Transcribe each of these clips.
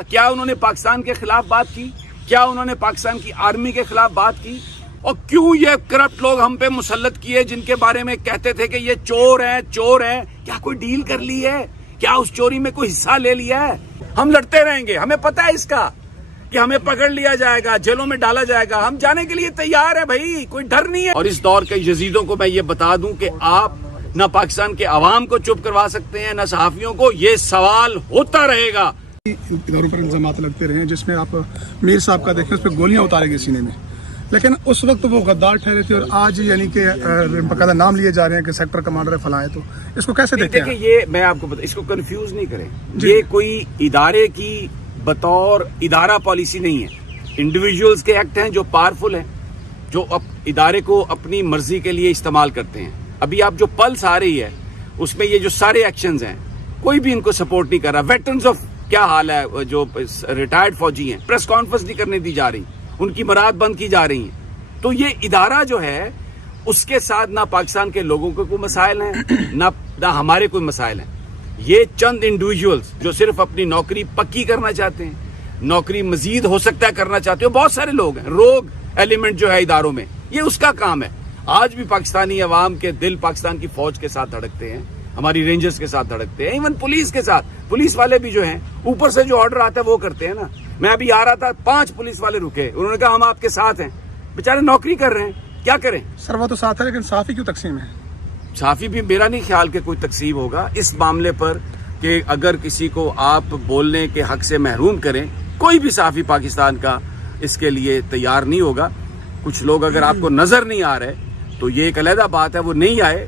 کیا انہوں نے پاکستان کے خلاف بات کی؟ کیا انہوں نے پاکستان کی آرمی کے خلاف بات کی؟ اور کیوں یہ کرپٹ لوگ ہم پہ مسلط کیے جن کے بارے میں کہتے تھے کہ یہ چور ہیں؟ کیا کوئی ڈیل کر لی ہے؟ کیا اس چوری میں کوئی حصہ لے لیا ہے؟ ہم لڑتے رہیں گے، ہمیں پتہ ہے اس کا کہ ہمیں پکڑ لیا جائے گا، جیلوں میں ڈالا جائے گا، ہم جانے کے لیے تیار ہے بھائی، کوئی ڈر نہیں ہے۔ اور اس دور کے یزیدوں کو میں یہ بتا دوں کہ آپ نہ پاکستان کے عوام کو چپ کروا سکتے ہیں نہ صحافیوں کو، یہ سوال ہوتا رہے گا۔ اداروں پر الزامات لگتے رہے ہیں جس میں آپ میر صاحب کا دیکھیں، اس پہ گولیاں اتارے گئی سینے میں، لیکن اس وقت وہ غدار ٹھہرے تھے اور آج یعنی کہ باقاعدہ نام لیے جا رہے ہیں کہ سیکٹر کمانڈر فلاں ہے، تو اس کو کیسے دیکھتے ہیں؟ دیکھیں، یہ میں آپ کو اس کو کنفیوز نہیں کریں، یہ کوئی ادارے کی بطور ادارہ پالیسی نہیں ہے، انڈیویجولز کے ایکٹ ہیں جو پاورفل ہیں، جو ادارے کو اپنی مرضی کے لیے استعمال کرتے ہیں۔ ابھی آپ جو پلس آ رہی ہے اس میں یہ جو سارے ایکشنز ہیں کوئی بھی ان کو سپورٹ نہیں کر رہا۔ ویٹرنز آف کیا حال ہے، جو ریٹائرڈ فوجی ہیں، پریس کانفرنس نہیں کرنے دی جا رہی، ان کی برات بند کی جا رہی ہیں۔ تو یہ ادارہ جو ہے اس کے ساتھ نہ پاکستان کے لوگوں کے کوئی مسائل ہیں نہ ہمارے کوئی مسائل ہیں۔ یہ چند انڈیویجولز جو صرف اپنی نوکری پکی کرنا چاہتے ہیں، نوکری مزید ہو سکتا ہے کرنا چاہتے ہیں، بہت سارے لوگ ہیں، روگ ایلیمنٹ جو ہے اداروں میں، یہ اس کا کام ہے۔ آج بھی پاکستانی عوام کے دل پاکستان کی فوج کے ساتھ دھڑکتے ہیں، ہماری رینجرز کے ساتھ دھڑکتے ہیں، ایون پولیس کے ساتھ۔ پولیس والے بھی جو ہیں اوپر سے جو آرڈر آتا ہے وہ کرتے ہیں نا۔ میں ابھی آ رہا تھا، 5 پولیس والے رکے، انہوں نے کہا ہم آپ کے ساتھ ہیں، بیچارے نوکری کر رہے ہیں، کیا کریں؟ سر وہ تو ساتھ ہے لیکن صحافی کیوں تقسیم ہے؟ صحافی بھی میرا نہیں خیال کہ کوئی تقسیم ہوگا اس معاملے پر، کہ اگر کسی کو آپ بولنے کے حق سے محروم کریں، کوئی بھی صحافی پاکستان کا اس کے لیے تیار نہیں ہوگا۔ کچھ لوگ اگر آپ کو نظر نہیں آ رہے تو یہ ایک علیحدہ بات ہے، وہ نہیں آئے۔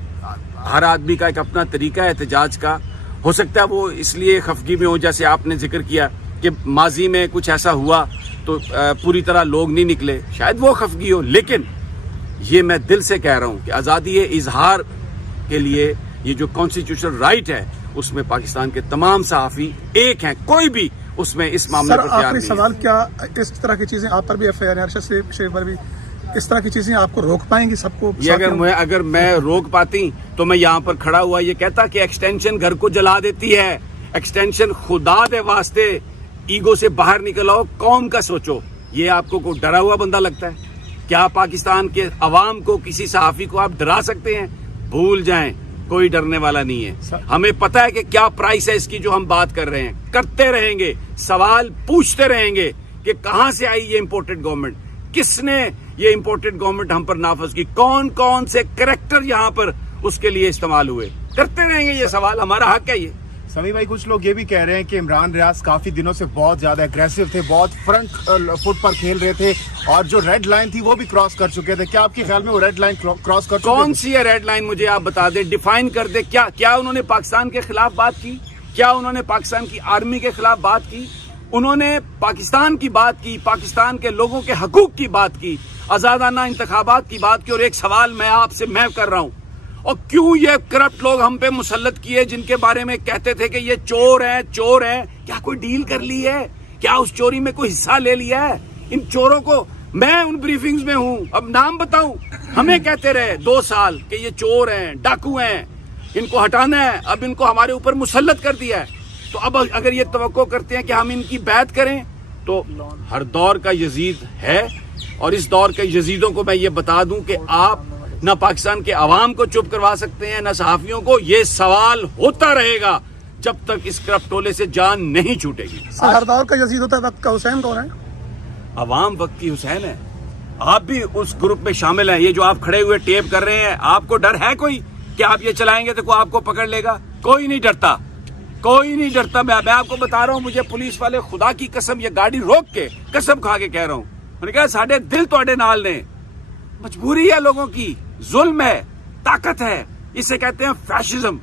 ہر آدمی کا ایک اپنا طریقہ ہے احتجاج کا، ہو سکتا ہے وہ اس لیے خفگی میں ہو، جیسے آپ نے ذکر کیا کہ ماضی میں کچھ ایسا ہوا تو پوری طرح لوگ نہیں نکلے، شاید وہ خفگی ہو، لیکن یہ میں دل سے کہہ رہا ہوں کہ آزادی اظہار کے لیے یہ جو کانسٹیٹیوشنل رائٹ ہے اس میں پاکستان کے تمام صحافی ایک ہیں، کوئی بھی اس میں اس معاملے پر تیار آخری نہیں سوال، کیا اس طرح کی چیزیں آپ پر بھی ایف آئی آر ارشد شریف پر بھی اس طرح کی چیزیں آپ کو روک پائیں گی؟ سب کو یہ اگر میں روک پاتی تو میں یہاں پر کھڑا ہوا یہ کہتا کہ ایکسٹینشن گھر کو جلا دیتی ہے، ایکسٹینشن خدا دے واسطے ایگو سے باہر نکل آؤ، قوم کا سوچو۔ یہ آپ کو کوئی ڈرا ہوا بندہ لگتا ہے؟ کیا پاکستان کے عوام کو، کسی صحافی کو آپ ڈرا سکتے ہیں؟ بھول جائیں، کوئی ڈرنے والا نہیں ہے۔ ہمیں پتہ ہے کہ کیا پرائس ہے اس کی جو ہم بات کر رہے ہیں، کرتے رہیں گے، سوال پوچھتے رہیں گے کہ کہاں سے آئی یہ امپورٹڈ گورنمنٹ، کس نے یہ امپورٹڈ گورنمنٹ ہم پر نافذ کی، کون کون سے کریکٹر یہاں پر اس کے لیے استعمال ہوئے، کرتے رہیں گے یہ سوال، ہمارا حق ہے یہ۔ سمیع بھائی، کچھ لوگ یہ بھی کہہ رہے ہیں کہ عمران ریاض کافی دنوں سے بہت زیادہ اگریسو تھے، بہت فرنٹ فٹ پر کھیل رہے تھے اور جو ریڈ لائن تھی وہ بھی کراس کر چکے تھے۔ کیا آپ کے خیال میں وہ ریڈ لائن کراس کر چکے؟ کون سی ہے ریڈ لائن؟ مجھے آپ بتا دیں، ڈیفائن کر دیں۔ کیا انہوں نے پاکستان کے خلاف بات کی؟ کیا انہوں نے پاکستان کی آرمی کے خلاف بات کی؟ انہوں نے پاکستان کی بات کی، پاکستان کے لوگوں کے حقوق کی بات کی، آزادانہ انتخابات کی بات کی۔ اور ایک سوال میں آپ سے میں کر رہا ہوں، اور کیوں یہ کرپٹ لوگ ہم پہ مسلط کیے جن کے بارے میں کہتے تھے کہ یہ چور ہیں؟ کیا کوئی ڈیل کر لی ہے؟ کیا اس چوری میں کوئی حصہ لے لیا ہے؟ ان چوروں کو میں ان بریفنگز میں ہوں، اب نام بتاؤں، ہمیں کہتے رہے 2 سال کہ یہ چور ہیں، ڈاکو ہیں، ان کو ہٹانا ہے، اب ان کو ہمارے اوپر مسلط کر دیا ہے۔ تو اب اگر یہ توقع کرتے ہیں کہ ہم ان کی بیعت کریں تو ہر دور کا یزید ہے، اور اس دور کے یزیدوں کو میں یہ بتا دوں کہ آپ نہ پاکستان کے عوام کو چپ کروا سکتے ہیں نہ صحافیوں کو، یہ سوال ہوتا رہے گا جب تک اس کرپٹ ٹولے سے جان نہیں چھوٹے گی۔ ہر دور کا یزید ہوتا ہے، وقت کا حسین کون ہے؟ عوام وقت کی حسین ہے، آپ بھی اس گروپ میں شامل ہیں۔ یہ جو آپ کھڑے ہوئے ٹیپ کر رہے ہیں، آپ کو ڈر ہے کوئی کہ آپ یہ چلائیں گے تو کوئی آپ کو پکڑ لے گا؟ کوئی نہیں ڈرتا، کوئی نہیں ڈرتا۔ میں آپ کو بتا رہا ہوں، مجھے پولیس والے خدا کی قسم یہ گاڑی روک کے قسم کھا کے کہہ رہا ہوں، انہوں نے کہا ساڈے دل تواڈے نال نے، مجبوری ہے لوگوں کی، ظلم ہے، طاقت ہے، اسے کہتے ہیں fascism,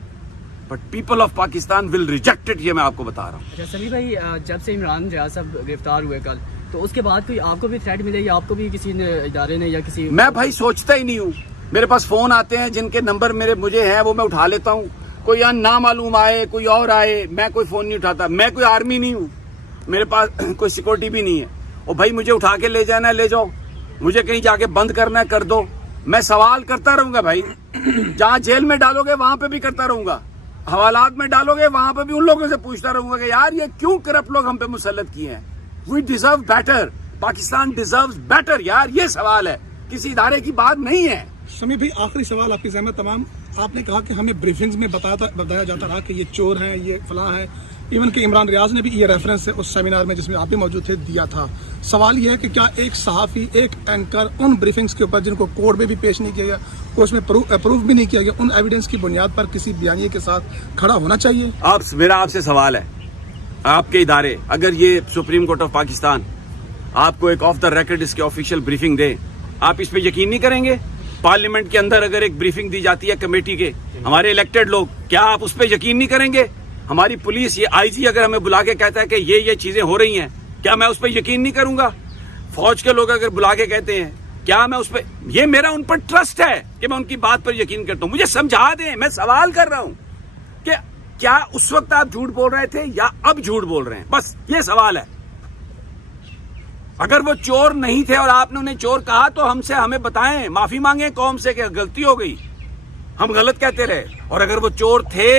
but people of Pakistan will reject it, یہ میں آپ کو بتا رہا ہوں۔ اچھا سمیع بھائی، جب سے عمران ریاض صاحب گرفتار ہوئے کل، تو اس کے بعد کوئی آپ کو بھی تھریٹ ملے یا آپ کو بھی کسی نے ادارے نے یا کسی؟ میں بھائی سوچتا ہی نہیں ہوں، میرے پاس فون آتے ہیں جن کے نمبر مجھے ہیں وہ میں اٹھا لیتا ہوں، کوئی نامعلوم آئے، کوئی اور آئے، میں کوئی فون نہیں اٹھاتا۔ میں کوئی آرمی نہیں ہوں، میرے پاس کوئی سیکورٹی بھی نہیں ہے، اور بھائی مجھے اٹھا کے لے جانا ہے لے جاؤ، مجھے کہیں جا کے بند کرنا ہے کر دو، میں سوال کرتا رہوں گا بھائی، جہاں جیل میں ڈالو گے وہاں پہ بھی کرتا رہوں گا، حوالات میں ڈالو گے وہاں پہ بھی ان لوگوں سے پوچھتا رہوں گا کہ یار یہ کیوں کرپٹ لوگ ہم پہ مسلط کیے ہیں. We deserve better, Pakistan deserves better. یار یہ سوال ہے, کسی ادارے کی بات نہیں ہے. سمیع بھائی آخری سوال آپ کی زحمت تمام. آپ نے کہا کہ ہمیں بریفنگز میں بتایا جاتا رہا کہ یہ چور ہیں, یہ فلاں ہیں. ایون کہ عمران ریاض نے بھی یہ ریفرنس اس سیمینار میں جس میں آپ بھی موجود تھے دیا تھا. سوال یہ ہے کہ کیا ایک صحافی, ایک اینکر ان بریفنگز کے اوپر جن کو کورٹ میں بھی پیش نہیں کیا گیا, اس میں پروف بھی نہیں کیا گیا, ان ایویڈنس کی بنیاد پر کسی بیانیے کے ساتھ کھڑا ہونا چاہیے؟ میرا آپ سے سوال ہے, آپ کے ادارے اگر یہ سپریم کورٹ آف پاکستان آپ کو ایک آف دا ریکارڈ اس کے آفیشیل بریفنگ دے, آپ اس پہ یقین نہیں کریں گے؟ پارلیمنٹ کے اندر اگر ایک بریفنگ دی جاتی ہے کمیٹی کے, ہمارے الیکٹڈ لوگ, کیا آپ اس پہ یقین نہیں کریں گے؟ ہماری پولیس, یہ آئی جی اگر ہمیں بلا کے کہتا ہے کہ یہ چیزیں ہو رہی ہیں, کیا میں اس پہ یقین نہیں کروں گا؟ فوج کے لوگ اگر بلا کے کہتے ہیں, کیا میں اس پہ, یہ میرا ان پر ٹرسٹ ہے کہ میں ان کی بات پر یقین کرتا ہوں. مجھے سمجھا دیں, میں سوال کر رہا ہوں کہ کیا اس وقت آپ جھوٹ بول رہے تھے یا اب جھوٹ بول رہے ہیں؟ بس یہ سوال ہے. اگر وہ چور نہیں تھے اور آپ نے انہیں چور کہا تو ہمیں بتائیں, معافی مانگیں قوم سے کہ غلطی ہو گئی, ہم غلط کہتے رہے. اور اگر وہ چور تھے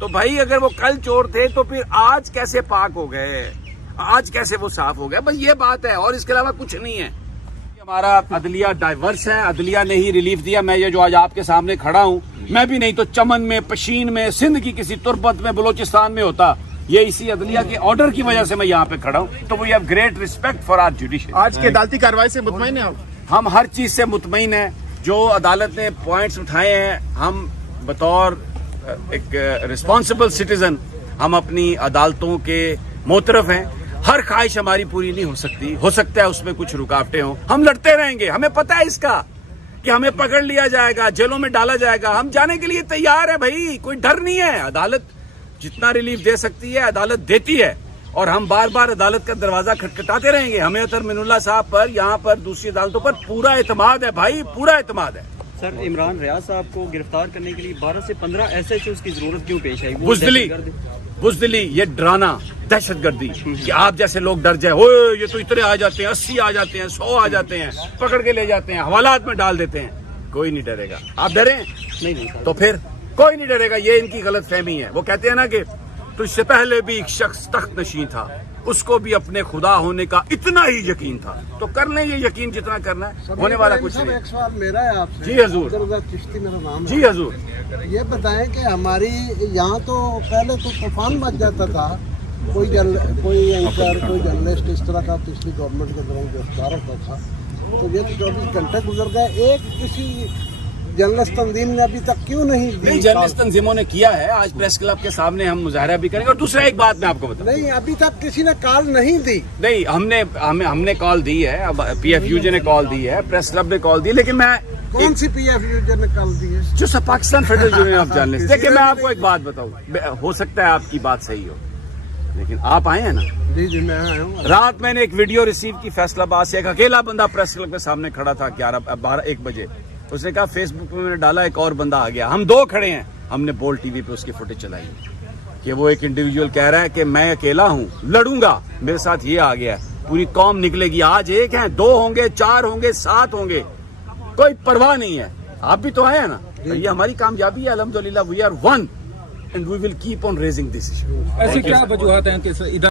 تو بھائی, اگر وہ کل چور تھے تو پھر آج کیسے پاک ہو گئے, آج کیسے وہ صاف ہو گئے؟ بس یہ بات ہے, اور اس کے علاوہ کچھ نہیں ہے. ہمارا عدلیہ ڈائیورس ہے, عدلیہ نے ہی ریلیف دیا. میں یہ جو آج آپ کے سامنے کھڑا ہوں, میں بھی نہیں تو چمن میں, پشین میں, سندھ کی کسی تربت میں, بلوچستان میں ہوتا. یہ اسی عدلیہ کے آرڈر کی وجہ سے میں یہاں پہ کھڑا ہوں. تو we have great respect for our judiciary. آج کی عدالتی کارروائی سے مطمئن ہیں آپ؟ ہم ہر چیز سے مطمئن ہیں. جو عدالت نے پوائنٹس اٹھائے ہیں, ہم بطور ایک ریسپانسبل سٹیزن ہم اپنی عدالتوں کے معترف ہیں. ہر خواہش ہماری پوری نہیں ہو سکتی, ہو سکتا ہے اس میں کچھ رکاوٹیں ہوں, ہم لڑتے رہیں گے. ہمیں پتہ ہے اس کا کہ ہمیں پکڑ لیا جائے گا, جیلوں میں ڈالا جائے گا, ہم جانے کے لیے تیار ہے بھائی, کوئی ڈر نہیں ہے. عدالت جتنا ریلیف دے سکتی ہے عدالت دیتی ہے, اور ہم بار بار عدالت کا دروازہ کھٹکھٹاتے رہیں گے. ہمیں اطہر من اللہ صاحب پر, یہاں پر دوسری عدالتوں پر پورا اعتماد ہے بھائی, پورا اعتماد ہے. سر, عمران ریاض صاحب کو گرفتار کرنے کے لیے 12 سے 15 SHOs کی ضرورت کیوں پیش آئی؟ بزدلی, یہ ڈرانا, دہشت گردی کہ آپ جیسے لوگ ڈر جائے, اوے یہ تو اتنے آ جاتے ہیں, 80 آ جاتے ہیں, 100 آ جاتے ہیں, پکڑ کے لے جاتے ہیں, حوالات میں ڈال دیتے ہیں. کوئی نہیں ڈرے گا. آپ ڈریں؟ نہیں تو پھر کوئی نہیں ڈرے گا. یہ ان کی غلط فہمی ہے. وہ کہتے ہیں نا کہ تجھ سے پہلے بھی ایک شخص تخت نشین تھا, اس کو بھی اپنے خدا ہونے کا اتنا ہی یقین تھا. تو کر لیں یہ یقین جتنا کرنا ہے, ہونے والا کچھ نہیں. ایک سوال میرا ہے آپ سے. جی حضور. چشتی میرا نام ہے. جی حضور. یہ بتائیں کہ ہماری یہاں تو پہلے تو طوفان مچ جاتا تھا, کوئی اینکر, کوئی جرنلسٹ اس طرح کا پچھلی گورنمنٹ کے دوران گرفتار ہوتا تھا. تو یہ 24 گھنٹے گزر گئے, ایک کسی جرنلسٹ تنظیم نے ابھی تک کیوں نہیں دی؟ جرنلسٹ تنظیموں نے کیا ہے, آج پریس کلب کے سامنے ہم مظاہرہ بھی کریں گے. اور دوسرا ایک بات میں آپ کو بتاؤں, نہیں ابھی تک کسی نے کال نہیں دی. نہیں, ہم نے کال دی ہے, پی ایف یو جے نے کال دی ہے, پریس کلب نے کال دی, لیکن میں کون سی پی ایف یو نے کال دی ہے؟ جو Pakistan federal union of journalist. دیکھیں میں آپ کو ایک بات بتاؤں, ہو سکتا ہے آپ کی بات صحیح ہو, لیکن آپ آئے ہیں نا. جی میں آیا ہوں. رات میں نے ایک ویڈیو ریسیو کی فیصلہ آباد سے, ایک اکیلا بندہ پریس کلب کے سامنے کھڑا تھا 1 بجے. اس نے کہا فیس بک پہ میں نے ڈالا, ایک اور بندہ آ گیا, ہم 2 کھڑے ہیں. ہم نے بول ٹی وی پہ اس کی فوٹیج چلائی کہ وہ ایک انڈیویجول کہہ رہا ہے کہ میں اکیلا ہوں, لڑوں گا, میرے ساتھ یہ آ گیا ہے, پوری قوم نکلے گی. آج 1 ہیں, 2 ہوں گے, 4 ہوں گے, 7 ہوں گے, کوئی پرواہ نہیں ہے. آپ بھی تو آئے ہیں نا, یہ ہماری کامیابی ہے الحمدللہ. We are one and we will keep on raising this issue. ایسی کیا وجوہات ہیں کہ